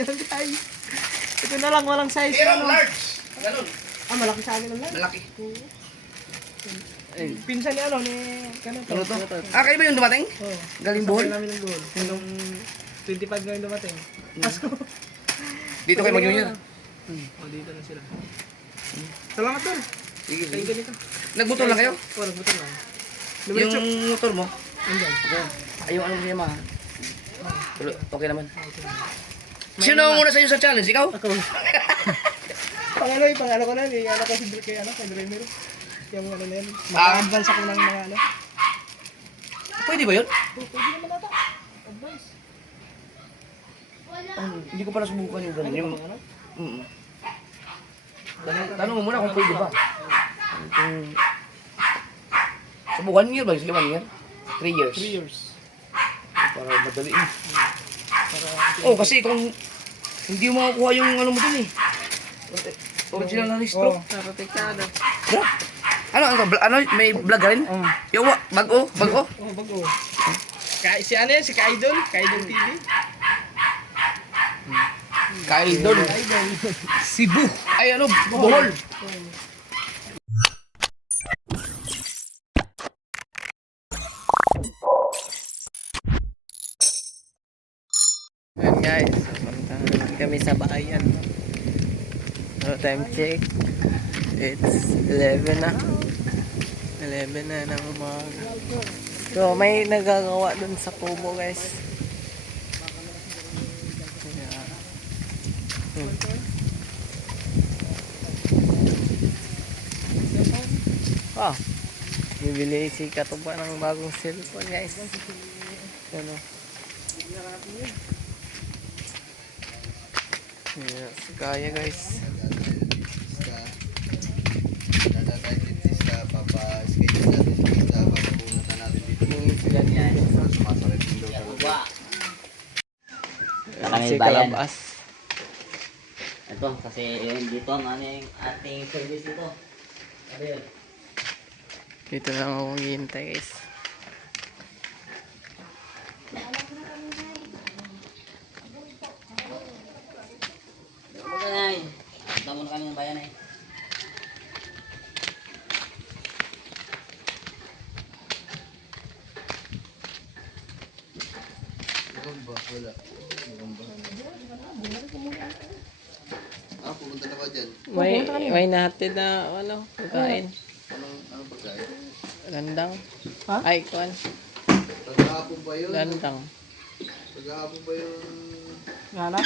Yan guys. Ito na lang, walang size. Pero large. Ganun. Malaki sa akin ang large. Malaki. Pinsan ni ano, ni... Ganito. Ano to? Kayo ba yung dumating? Oo. Galing Bohol? Namin ng Bohol. Nung 25 na yung dumating. Pasko. Dito kayo mag-junior. Dito na sila. Salamat doon. Sige, Kain sige. ka dito. Nagmotor lang kayo? Oo, nagmotor lang. Yung motor mo? Andyan. Ay, yung ano mo siya ma? Pero okay naman. Sino ang muna sa'yo sa challenge? Ikaw? Ako. Pangano ko na, ano ko si kay Dreamer. Yung ano na yun. Mag-advance ako ng mga ano. Pwede ba yun? Pwede naman ata. Advance. Hindi ko pa nasubukan yung gano'n. Yung... ano? Tanong mo muna kung pwede ba. Sa 1 year ba? Sige 1 year? 3 years? 3 years. Para madali eh. Oh, kasi kung hindi mo makukuha yung ano mo dun eh. Original na listro. Protektado. Ano, may vlog ka rin? Yung bago? Oh, bago. Si ano yan? Si Kaidol? Kaidol TV? Kaidol. Cebu. Ay ano, Bohol. Ayan guys, punta kami sa bayan. So time check, it's 11 na. 11 na ng umaga. So may nagagawa dun sa kubo guys. Oh, bibili si Katuba ng bagong cellphone guys. Ano? Yeah, kaya guys. Si Kalabas. Ito, kasi dito ang ano yung ating service dito. Ano yun? Dito na ako maghihintay guys. Huwag na eh. Punta muna kami ng bayan eh. Wala. Pumunta na ba dyan? May nahatid na ano, pagkain. Anong pagkain? Landang. Ha? Ay, kuan. Paghahapon ba yun? Landang. Paghahapon ba yun? Ngana?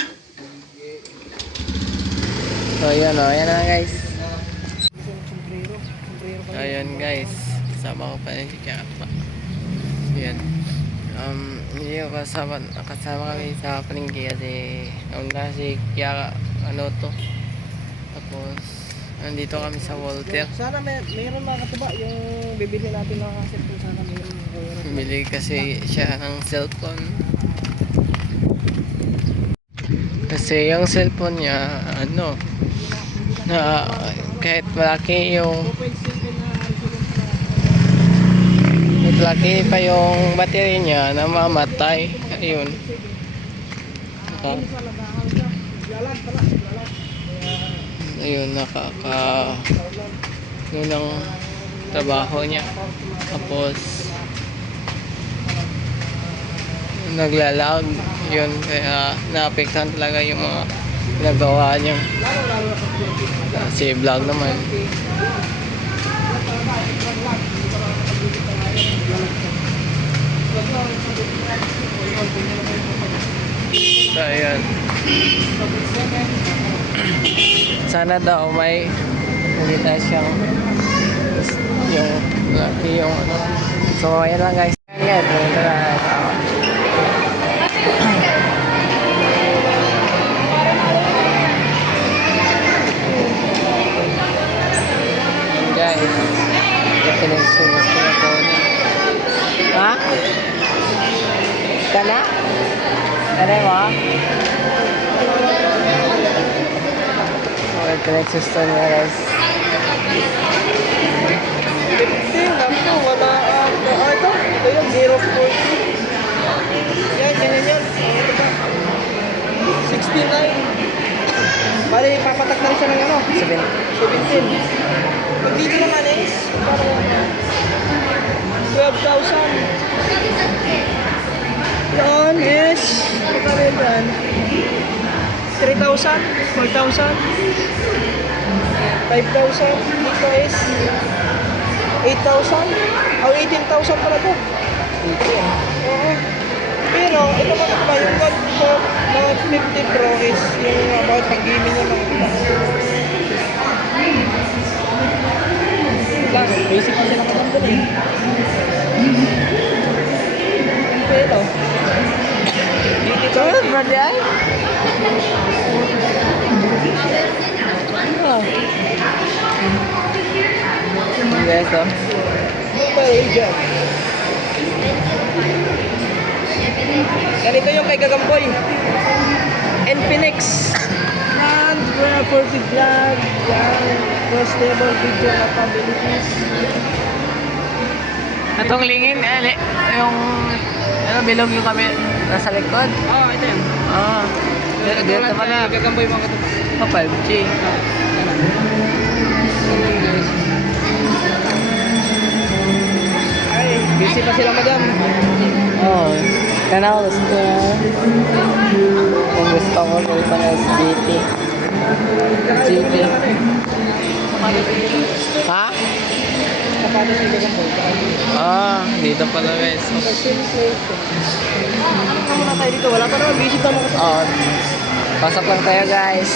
So, ayan o. Ayan na guys. Sombrero. Sombrero pa. Ayan guys. Kasama ko pa rin si Kapa. Ayan. Hindi ko kasama kami sa palengke kasi una si Kiara, ano to. Tapos, nandito kami sa Walter. Sana mayroon mga katuba yung bibili natin ng cellphone. Sana mayroon. Bumili kasi siya ng cellphone. Kasi yung cellphone niya, ano, na kahit malaki yung laki pa yung battery niya, namamatay. Ayun. Ayun, yun ang trabaho niya. Tapos naglalag yun, kaya naapektuhan talaga yung mga ginagawa niya. Kasi vlog naman. So, ayan. Sana daw may nakita siyang yung laki yung ano. So, ayan lang guys. Ayan, ito na. Guys, ito na sumas ko na po. Ha? Kana? Kana mo? Oh, ito na system niya guys. Naku, wala. Ito yung 0.2. Yan, ganyan yan. 60 Bali, papatak na rin siya ng ano? 17. 17. Pag dito naman is, parang 12,000. Doon is, magkano yun dyan? 3,000? 4,000? 5,000? Dito is 8,000? O 18,000 pala to. Oo. Pero, ito mga ba, yung Note 50 Pro is yung about pag-gaming naman. Lang, basic kasi naman doon eh. Pero, Good, brother ay? Guys, oh. pero dyan. Ganito yung kay Gagamboy. Infinix. For the vlog, for stable video capabilities. Itong lingin, yung bilog yung kami nasa likod. Oh, ito yun. Ah, dito pala. Gagamboy mga ito. 5G. Ay, busy pa sila madam. Oh, kanal gusto. Kung gusto ko dito ng SBT. GT. Ha? Kapado si Gagamboy. Ah, dito pala guys. Ano na tayo dito? Wala pa naman. Busy pa mga Oh, pasok lang tayo guys.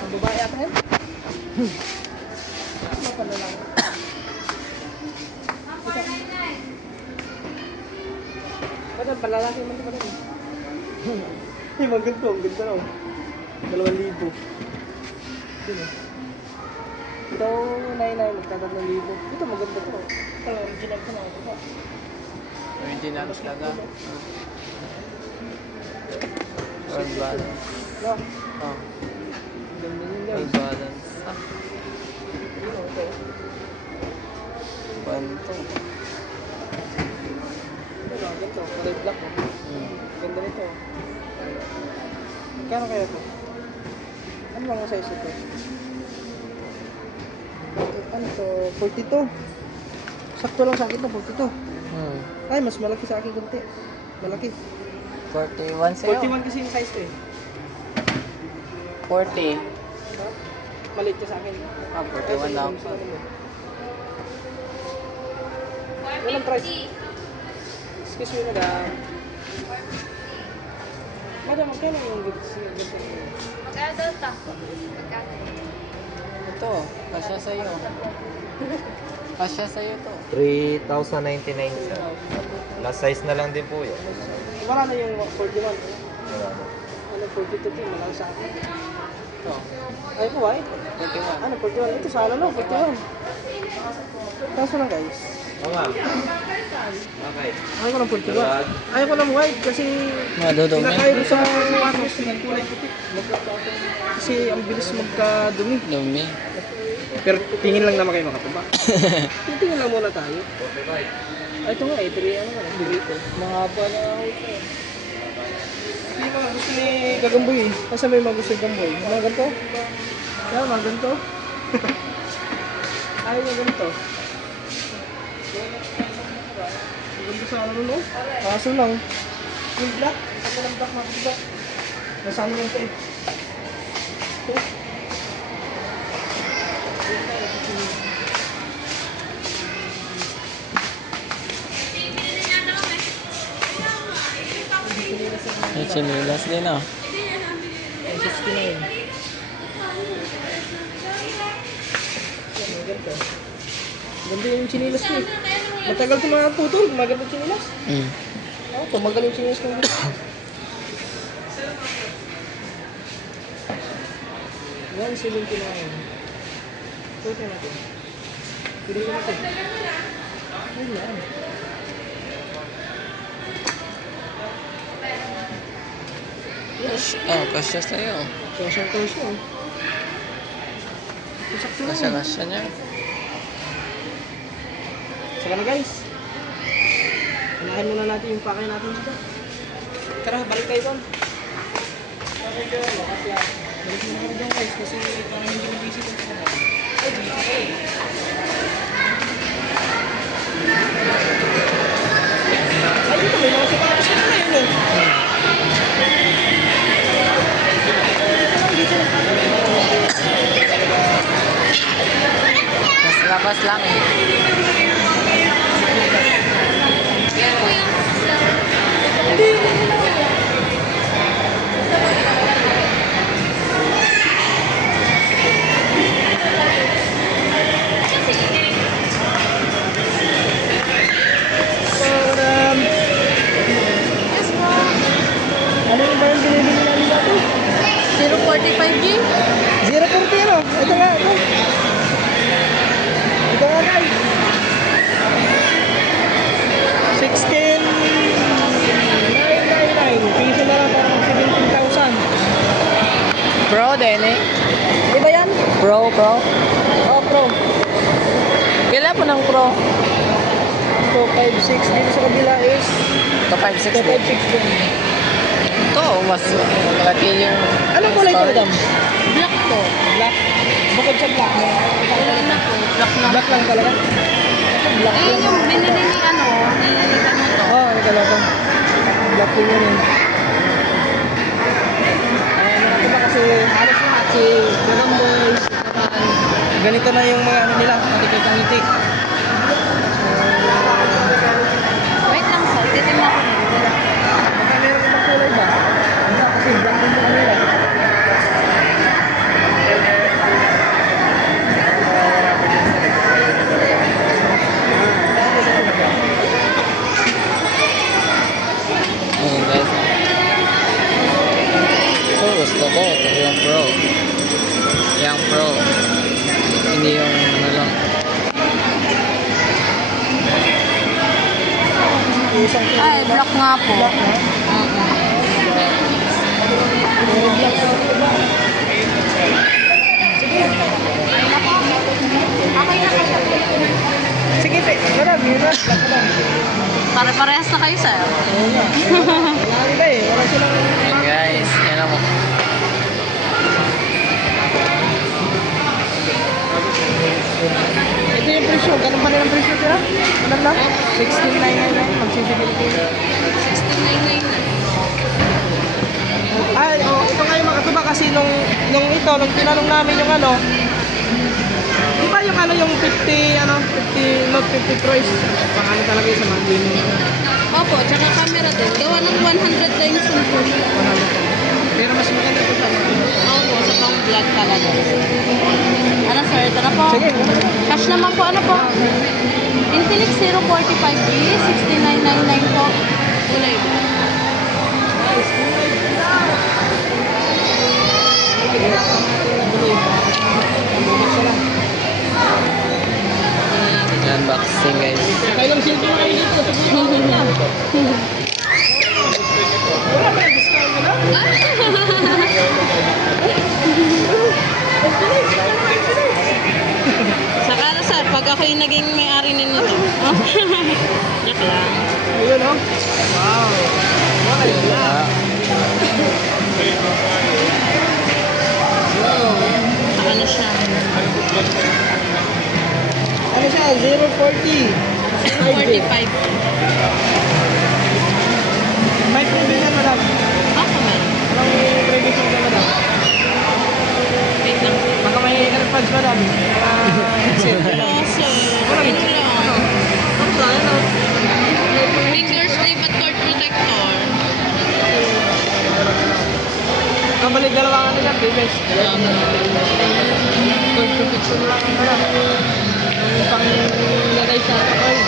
Ang babae ata yan? Ano pa na lang? Ba't ang palalaki man ito pa rin? Ay, maganda. Ang ganda raw. 2,000. Dito. Ito, 99. Magka-2,000. Ito, maganda to. Ito, original ko na. Ito. Original talaga. World balance. No. Oh, Ganda yun world guys. balance. Ah, Ito. panto. Ito, ganito. Kulay black. Ganda nito. Magkano kaya ito? Ano bang size ito? Ano to? 42. Sakto lang sa akin to, 42. Ay, mas malaki sa akin kunti. Malaki. 41 sa'yo. 41 kasi yung size ko eh. 40. Ha? Maliit ka sa akin. Ah, 41 na ako. Walang price. Excuse me, madam. Madam, magkano yung goods? Magkano daw ta? Magkano? Ito, kasya sa'yo. Kasya sa'yo to. 3,099 sir. Last size na lang din po yan. Wala na yung 41. Wala na. Ano, 42 din. Malaki sa akin. Ito, Ay, ko ay. 41. Ano, 41? Ito, sana no, 41. Kaso lang guys. Oo nga. Okay. Ayaw ko ng 41. Ayaw ko ng white kasi Madudumi. pinakain ko sa warehouse ng kulay puti. Kasi ang bilis magkadumi. Dumi. Pero tingin lang naman kayo makatuba. Tingin lang muna tayo. Ay, ito nga eh. 3 ano ka na. 3 ko. Mahaba na ako ito. Hindi mga gusto ni Gagamboy eh. Kasi may mga gusto ni Gagamboy. Mga ganito. Yan, mga ganito. Ayaw mga ganito. Maganda sa ano no? Kaso lang. Yung black. Ako lang black mga black. Nasaan yung tape? May chinilas din oh. Ay, 69. Maganda. Ganda yung chinilas ko eh. Matagal ko mga putol. Maganda yung chinilas. Oh, tumagal yung chinilas ko. Yan, 79. Pwede natin. Pwede natin. Ayun yan. kasya sa'yo. Kasya. Sakto lang. Kasya niya. Saka na guys. Unahin muna natin yung pakay natin dito. Tara, balik kayo doon. Balik muna kami doon guys kasi parang hindi busy doon sa mga. Ay, dito ako eh. Ay, dito may mga separasyon na yun eh. Mas labas lang eh. Ano yung ba yung binibili namin dati? 045G? 040 ano? Ito nga, ito. Ito nga guys. 16,999. Piso na lang parang 17,000. Pro din eh. Di ba yan? Pro. Oh, Pro. Kailan po ng Pro? 256. Dito sa kabila is 256 din. 256 din. Ito, mas malaki yung... Anong kulay ito, madam? Black po. Black. Bukod sa black, may Wala na po. Black na. black lang talaga. Black Eh, lang. yung binili ni ano, ni ano to. Oo, ano talaga. Black din yun eh. Ano ba kasi halos lahat si Dragon Boys, ganito na yung mga ano nila, matikit ang ngiti. Wait lang sir, titignan ko nila. Baka meron ibang kulay ba? Wala, kasi black din yung kanila. Ayun guys. So, gusto ko. Ito yung Pro. Yung Pro. Hindi yung ano lang. Isang kulay. Ay, black nga po. Black na. Meron black sa iba. Okay na kayo. Sige, te. Meron, black na lang. Pare-parehas na kayo sir. Oo nga. Wala iba eh. Wala silang... Ayun guys. Yan ako. Ito yung presyo. Ganun pa rin ang presyo tira? Ganun lang? 16,999. Magsisipilitin. 16,999. Ay, oh, ito nga yung mga katuba kasi nung tinanong namin yung ano, di ba yung ano yung 50, not 50 Pro is, pang ano talaga yung sa mga gaming. Opo, tsaka camera din. Gawa ng 100 times yung push. Pero mas maganda ito sa mga. Opo, sa pang vlog talaga. Ano sir, tara po. Sige. Cash naman po, ano po? Infinix 045G, 6999 po. Kulay po. Unboxing guys. Kailang silbi mo kayo dito sa buhay niya. Wala ba yung discount mo na? Saka na sir, pag ako yung naging may-ari ninyo to. Joke lang. Ayun oh. Wow. Okay na. Saka na siya. Ano siya? 040. 45. May previous na madam. Ako man. Anong previous na madam? Wait lang. Baka may AirPods madam. Exit. Oo sir. Ano lang. Finger sleeve at cord protector. Kabalik dalawa nga nila, previous. Cord protection lang ang madam. Yung pang lagay sa oil.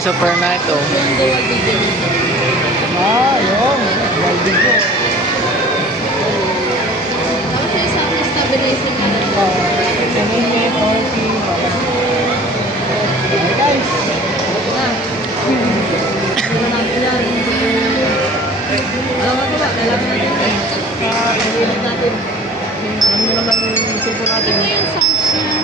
may super na ito. Yung dual video. Yun. Welding ko. Tapos yung isang stabilizing na rin. Sinimit, working. Okay guys. Alam mo ba, kailangan natin. Kailangan natin. Ano naman yung cellphone natin? Ito yung sounds niya.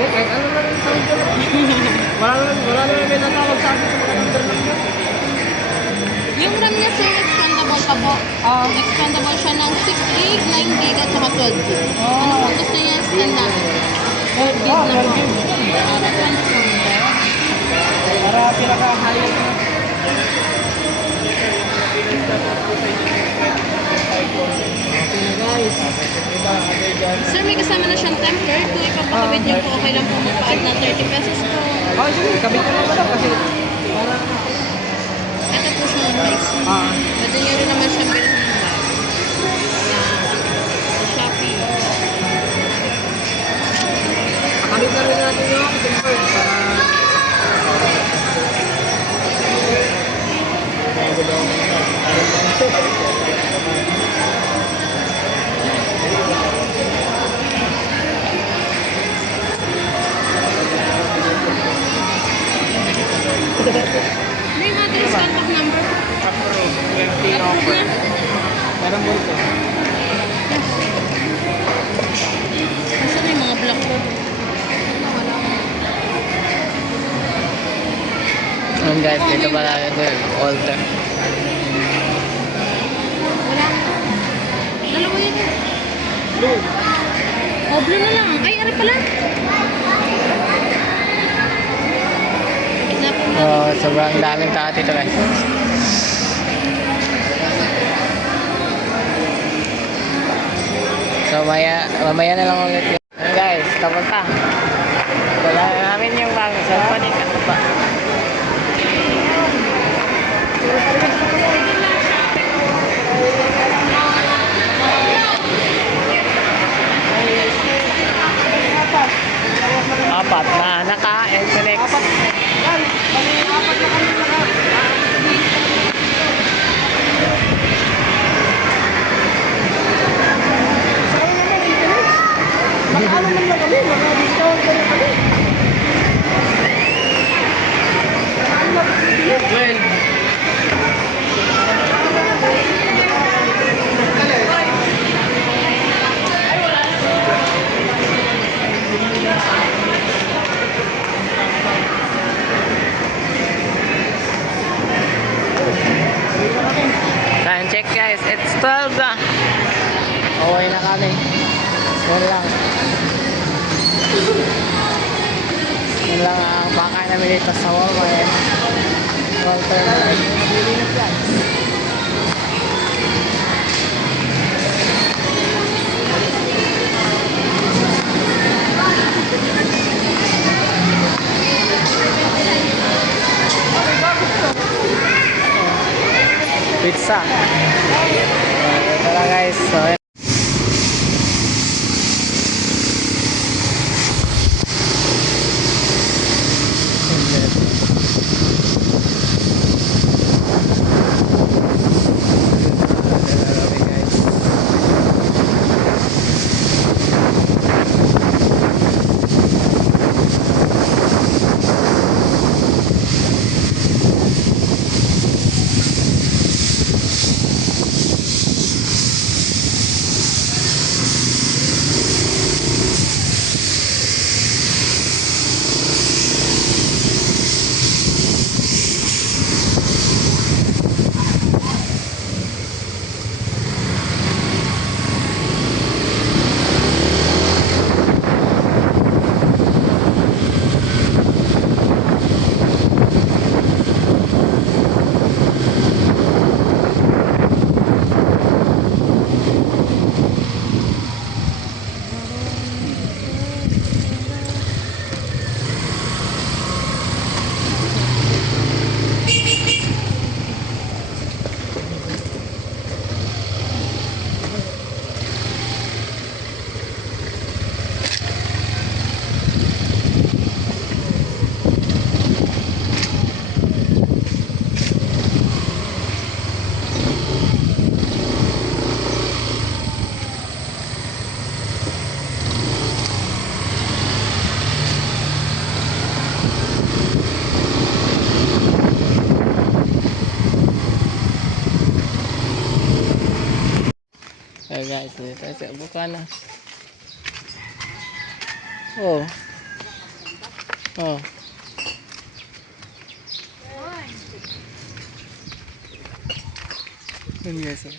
Kahit ano lang yung sound ko. Wala naman may natawag sa akin sa mga number lang yun. Yung RAM niya sir, expandable pa po. Expandable siya ng 6 gig, 9 gig, at saka 12 gig. Ano kung gusto niya extend natin? 12 gig na po. Para 24. Para pinaka-highest na. Guys. Sir, may kasama na siyang temper. Kung ipapakabit niyo po, okay lang po magpa-add na 30 pesos po. Sige, kabit ko naman kasi Ito po siya ng price. Pwede niyo rin naman siyang bilhin ng bag. Sa Shopee. Pakamit na rin natin yung temper para Ano yung address contact number? Approve na. parang bulto. Saan yung mga block ko? Ayan guys, dito pala ito yung altar. Wala. Dalawa yun. Blue. Oh, blue na lang. Ay, ari pala. Gitna po na. Sobrang daming tao dito guys. So mamaya na lang ulit yun. Ayan guys, tapos na. Wala na namin yung bagong cellphone. Ito pa. Apat na naka-Infinix. Ano man lang kami, discount ka na kami. Time check guys, it's 12 na. Okay na kami. Yun lang. Yun lang ang baka namin dito sa Walmart. Walter na. Naglilinis yan. Pizza. Ito lang guys. So, guys, dito tayo sa Bukana. Oh. Oh. Yun guys. Oh.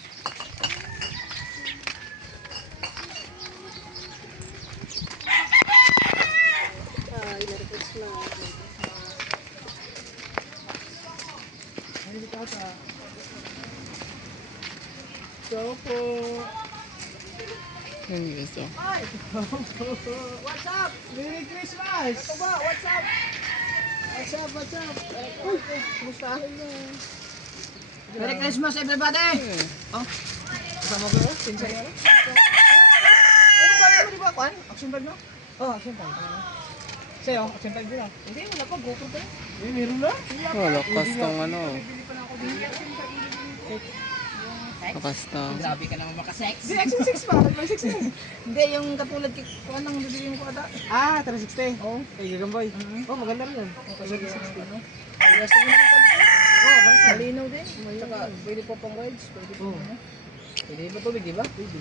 So po. Yun guys. Oh. What's up? Merry Christmas! Ito ba? What's up? What's up? What's up? Uy, kumusta? Merry Christmas everybody! Oh. Kasama ko yun? Pinsan yun? Ano ba mo di ba? Kuhan? Action 5 no? Oh, action 5. Sa'yo, action 5 din ah. Hindi, wala pa. GoPro pa yun. Eh, meron na. Oh, lakas tong ano. Lakas tong. Grabe ka naman makasex. Hindi, action 6 pa. May 6 na. Hindi, yung katulad kuhan ng bibili mo ko ata. Ah, 360. Oo. Kay Gagamboy. Oh, maganda rin yun. Okay, 360. Ayos na naman quality. Oh, malinaw din. Tsaka, pwede pa pang rides. Pwede pa ano. Pwede ba tubig, di ba? Pwede.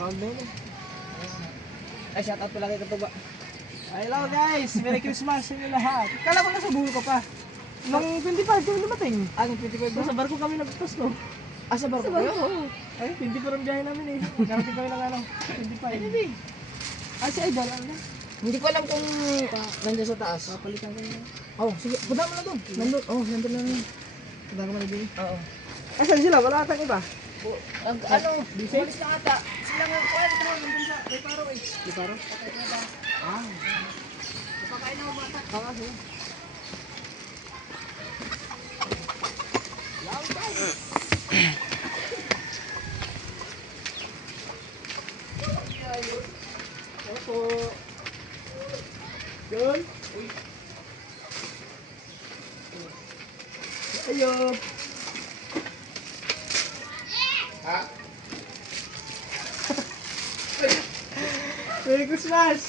Round na yun. Ay, shout out pala kay Katuba. Hello guys! Merry Christmas sa inyo lahat. Kala ko nasa bulo ka pa. Nung 25 kami dumating. Ah, nung 25 ba? Sa barko kami nagpasko. Ah, sa barko kayo? Oo. Ay, hindi pa rin biyahe namin eh. Narating kami ng ano, 25. Ah, si Idol, ano? Hindi ko alam kung nandiyan sa taas. Papalitan ko na. Oh, sige. Punta mo na doon. Nandun. Oh, nandun na rin. Punta ka mo na din. Oo. Ay, saan sila? Wala atang iba. Ano? Umalis na ata. Sila nga, nandun sa Liparo eh. Liparo? Ah. Napakain na mga bata. Oo, sige. Opo. Yun. Ayo. Merry Christmas!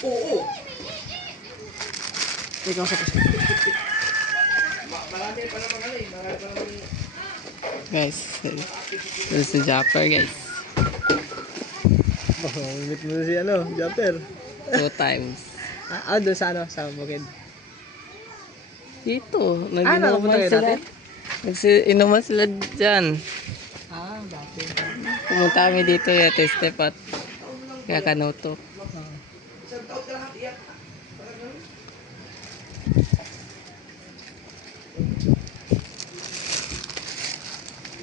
Oo. Ikaw sa kasi. Marami pa naman ano eh. Marami pa naman. Guys. Ito si Japper guys. Oh, meet mo si ano, Japper. 2 times. Doon sa ano, sa bukid. Dito. napunta Nag-inuman kayo sila. dati? Inuman sila dyan. Dati. Pumunta kami dito yung step at kaya Kanoto.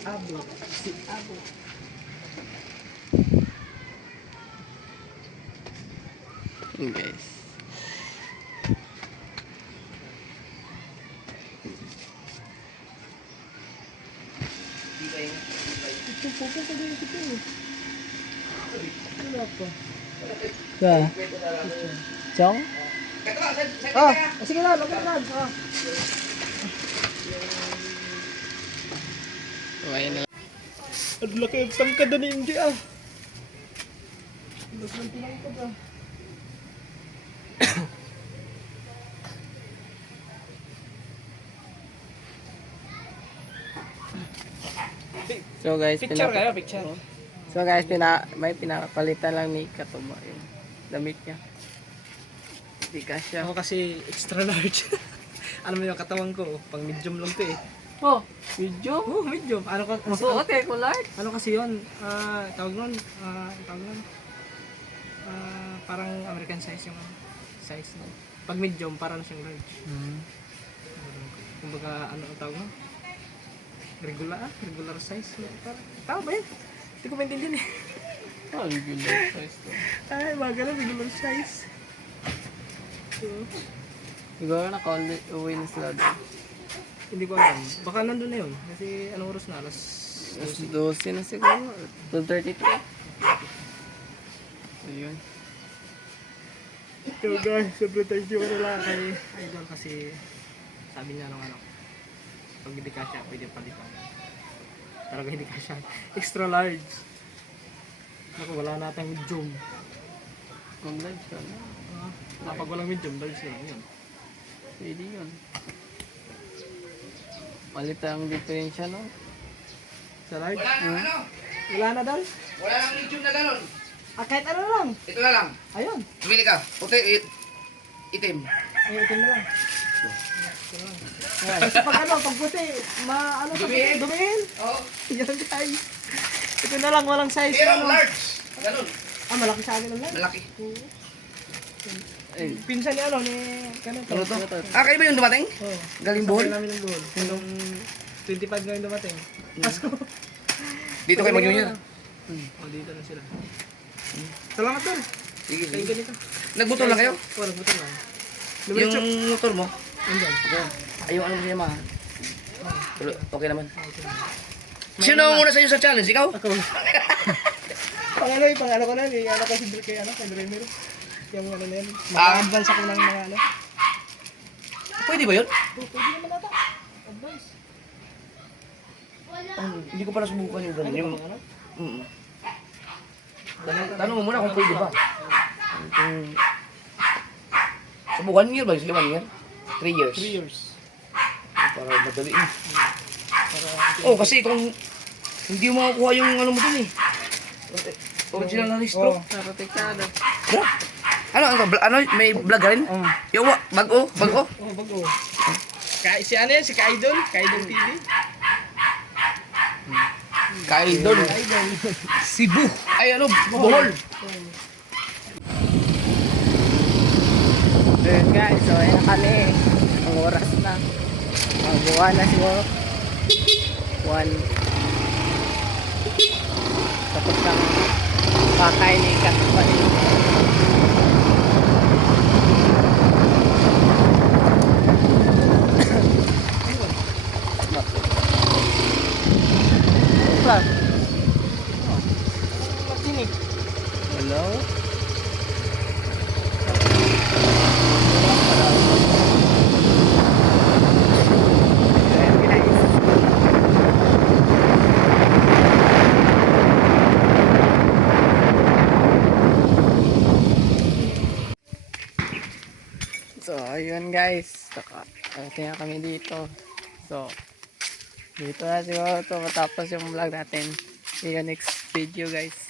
Abo. Si Abo. Yun guys. Ito, pupunta din ito. Wala pa. Sa? Chong? Sige na, lapit na. Kumain na. Ang laki ang tangkad na hindi ah. Ang laki ng tinangkad ah. So guys, Picture kayo, picture. So guys, may pinapalitan lang ni Katuba yung damit niya. Hindi kasya. Ako kasi extra large. Alam mo yung katawan ko, pang medium lang to eh. Oh, video? Oh, medium. Ano ka? Masuot eh, kulart. Ano kasi yun? Tawag nun? Parang American size yung size nun. Pag medium, parang siyang large. Kumbaga, ano ang tawag nun? Regular size. Tama ba yun? Hindi ko maintindihan eh. Oh, regular size to. Ay, baga lang, regular size. So, Siguro naka-uwi na sila doon. hindi ko alam. Baka nandun na yun. Kasi anong oras na? Alas Alas 12 na siguro. 12:33. So yun. So guys, sobrang thank you nila kay Idol kasi sabi niya nung ano, pag hindi ka siya, pwede palitan. Talaga hindi ka siya. Extra large. Naku, wala natang medium. Kung large ka na. Kapag walang medium, large lang yun. Pwede yun. Palit ang diferensya no? Sa large? Wala na ano. Wala na daw? Wala nang medium na ganon. Kahit ano lang. Ito na lang. Ayun. Pumili ka. Puti, itim. Ay, itim na lang. Kasi pag ano, pag puti, ano sa puti, Dumihin. dumihin. Oo. Yan guys. Ito na lang, walang size. Pero ano. large. Ganon. Malaki sa akin ang large. Malaki. Pinsan ni ano, ni ganito. Ano to? Ah, kayo ba yung dumating? Oo. Galing Sakay buhol? namin ng buhol. Nung 25 ngayon dumating. Pasko. Dito kayo mag-union. Oh, dito na sila. Salamat tol. Sige, Kayo sige. ganito. Nagbuto lang kayo? Oo, nagbuto lang. Yung motor mo? Andyan. Ay, yung ano mo siya ma? Pero okay naman. Sino ang una sa'yo sa challenge? Ikaw? Ako. pangalo ko na, ano ko si kay Dremer. Yung ano na yan. Advance ako ng mga ano. Pwede ba yun? Pwede naman ata. Advance. Hindi ko pala subukan yung gano'n. Yung, Ano? mm. Tanong mo muna kung pwede ba. Sa 1 year ba? Sila 1 year? 3 years. 3 years. Para madali eh. Oh, kasi kung hindi mo makukuha yung ano mo dun eh. Original na listro. Oo. Protektado. Ano, may vlog ka rin? Yo, bago. Oh, bago. Si ano yan? Si Kaidol? Kaidol TV? Kaidol. Cebu. Ay, ano, Bohol. So yun guys, so ayan kami. Ang oras na. Ang buwan na siguro. 1. Tapos lang kakain ni Katpan. Hello? Ayan guys. So, ayun guys. Tingnan kami dito. So, dito na siguro ito matapos yung vlog natin. See you next video guys.